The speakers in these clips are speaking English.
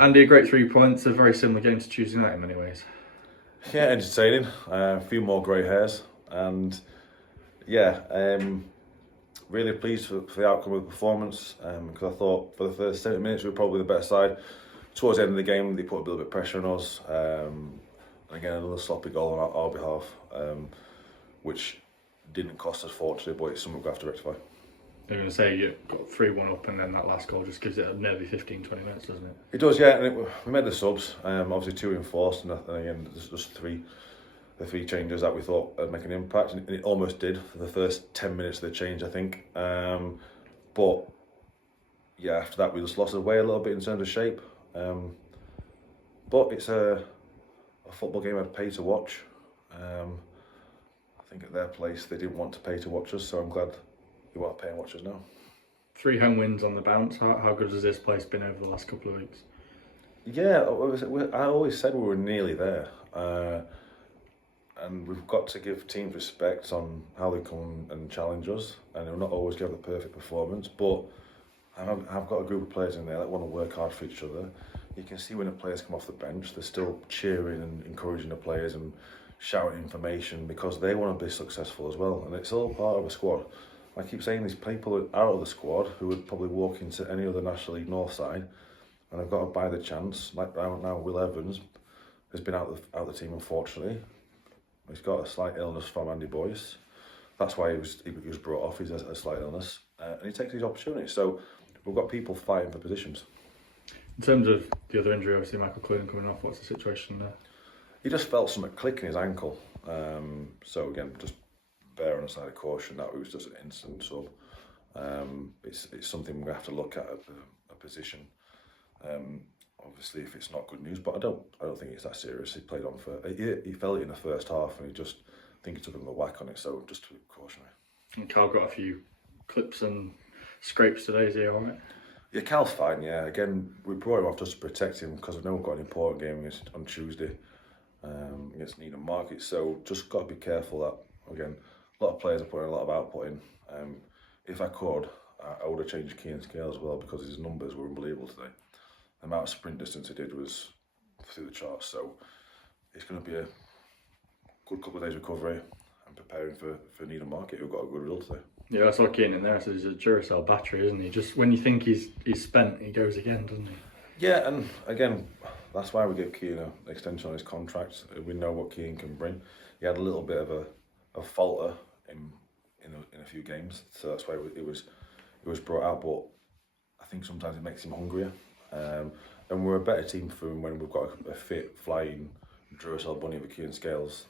Andy, a great 3 points. A very similar game to Tuesday night in many ways. Yeah, entertaining. A few more grey hairs, and yeah, really pleased for the outcome of the performance. Because I thought for the first 70 minutes we were probably the better side. Towards the end of the game, they put a little bit of pressure on us. And again, another sloppy goal on our behalf, which didn't cost us fortunately, but it's something we have to rectify. I'm going to say you got 3-1 up, and then that last goal just gives it a nearly 15-20 minutes, doesn't it? It does, yeah. And we made the subs. Obviously 2 enforced, and again, there's just the 3 changes that we thought would make an impact, and it almost did for the first 10 minutes of the change, I think. But yeah, after that we just lost our way a little bit in terms of shape. But it's a football game I'd pay to watch. I think at their place they didn't want to pay to watch us, so I'm glad they want to pay and watch us now. 3 home wins on the bounce. How good has this place been over the last couple of weeks? Yeah, I always said we were nearly there. And we've got to give teams respect on how they come and challenge us, and they'll not always give the perfect performance, but I've got a group of players in there that want to work hard for each other. You can see when the players come off the bench, they're still cheering and encouraging the players and shouting information because they want to be successful as well, and it's all part of a squad. I keep saying these people are out of the squad who would probably walk into any other National League North side, and I've got to buy the chance. Like right now, Will Evans has been out of the team, unfortunately. He's got a slight illness from Andy Butler. That's why he was brought off. He's a slight illness, and he takes these opportunities. So we've got people fighting for positions. In terms of the other injury, obviously Michael Clune coming off. What's the situation there? He just felt something click in his ankle. So again, just bear on the side of caution that it was just an instant sub. It's something we have to look at a position. Obviously, if it's not good news, but I don't think it's that serious. He played on for he felt it in the first half, and I think he took another whack on it. So just to be cautionary. And Carl got a few clips and scrapes today. Is he all right? Yeah, Cal's fine. Yeah, again, we brought him off just to protect him because we know we've got an important game on Tuesday against Needham Market. So just got to be careful that again, a lot of players are putting a lot of output in. If I could, I would have changed Keane Scale as well because his numbers were unbelievable today. The amount of sprint distance he did was through the charts, so it's going to be a good couple of days recovery and preparing for Needham Market, who got a good result today. Yeah, I saw Keane in there, so he's a Duracell battery, isn't he? Just when you think he's spent, he goes again, doesn't he? Yeah, and again, that's why we give Keane an extension on his contract. We know what Keane can bring. He had a little bit of a falter in a few games, so that's why it was brought out, but I think sometimes it makes him hungrier. And we're a better team for him when we've got a fit, flying Duracell bunny with Keane Scales,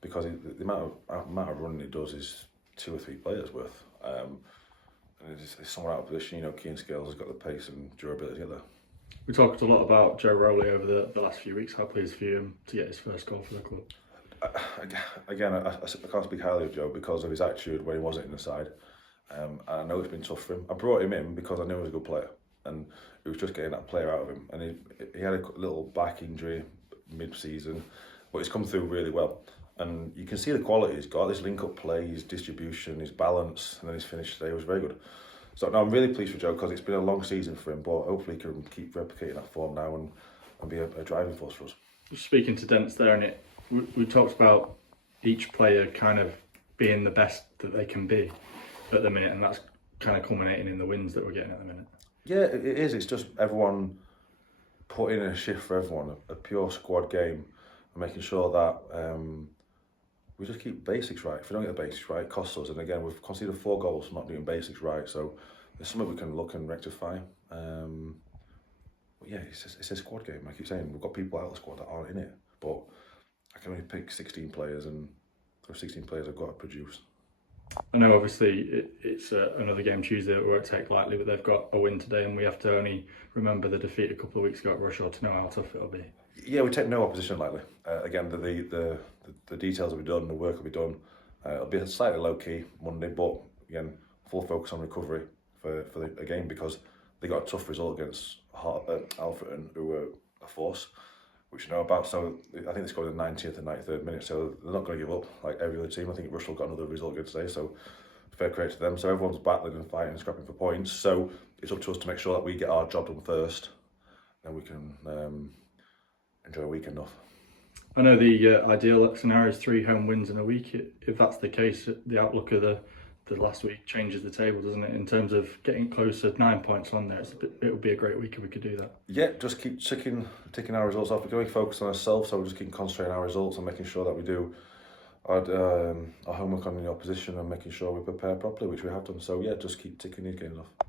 because the amount of running he does is 2 or 3 players worth. And it's someone out of position. You know, Keane Scales has got the pace and durability to get there. We talked a lot about Joe Rowley over the last few weeks. How pleased for him to get his first goal for the club? Again, I can't speak highly of Joe because of his attitude when he wasn't in the side. And I know it's been tough for him. I brought him in because I knew he was a good player, and he was just getting that player out of him. And he had a little back injury mid-season, but he's come through really well. And you can see the quality he's got, his link-up play, his distribution, his balance, and then his finish today was very good. So no, I'm really pleased for Joe because it's been a long season for him, but hopefully he can keep replicating that form now and be a driving force for us. Speaking to Dents there, and we talked about each player kind of being the best that they can be at the minute, and that's kind of culminating in the wins that we're getting at the minute. Yeah, it is. It's just everyone putting in a shift for everyone, a pure squad game, and making sure that we just keep basics right. If we don't get the basics right, it costs us. And again, we've conceded 4 goals for not doing basics right, so there's something we can look and rectify. But yeah, it's a squad game. I keep saying we've got people out of the squad that aren't in it, but I can only pick 16 players, and those 16 players I've got to produce. I know obviously it's another game Tuesday that we won't take lightly, but they've got a win today, and we have to only remember the defeat a couple of weeks ago at Russia to know how tough it'll be. Yeah, we take no opposition lightly. Again, the details will be done, the work will be done. It'll be slightly low key Monday, but again, full focus on recovery for the game because they got a tough result against Alfreton, who were a force, which you know about. So I think they scored in the 90th and 93rd minute, so they're not going to give up like every other team. I think Russell got another result good today, so fair credit to them. So everyone's battling and fighting and scrapping for points. So it's up to us to make sure that we get our job done first, then we can enjoy a weekend off. I know the ideal scenario is 3 home wins in a week. If that's the case, the outlook of the last week changes the table, doesn't it? In terms of getting closer, 9 points on there, it would be a great week if we could do that. Yeah, just keep ticking our results off. We're going to focus on ourselves, so we just keep concentrating on our results and making sure that we do our homework on the opposition and making sure we prepare properly, which we have done. So yeah, just keep ticking these games off.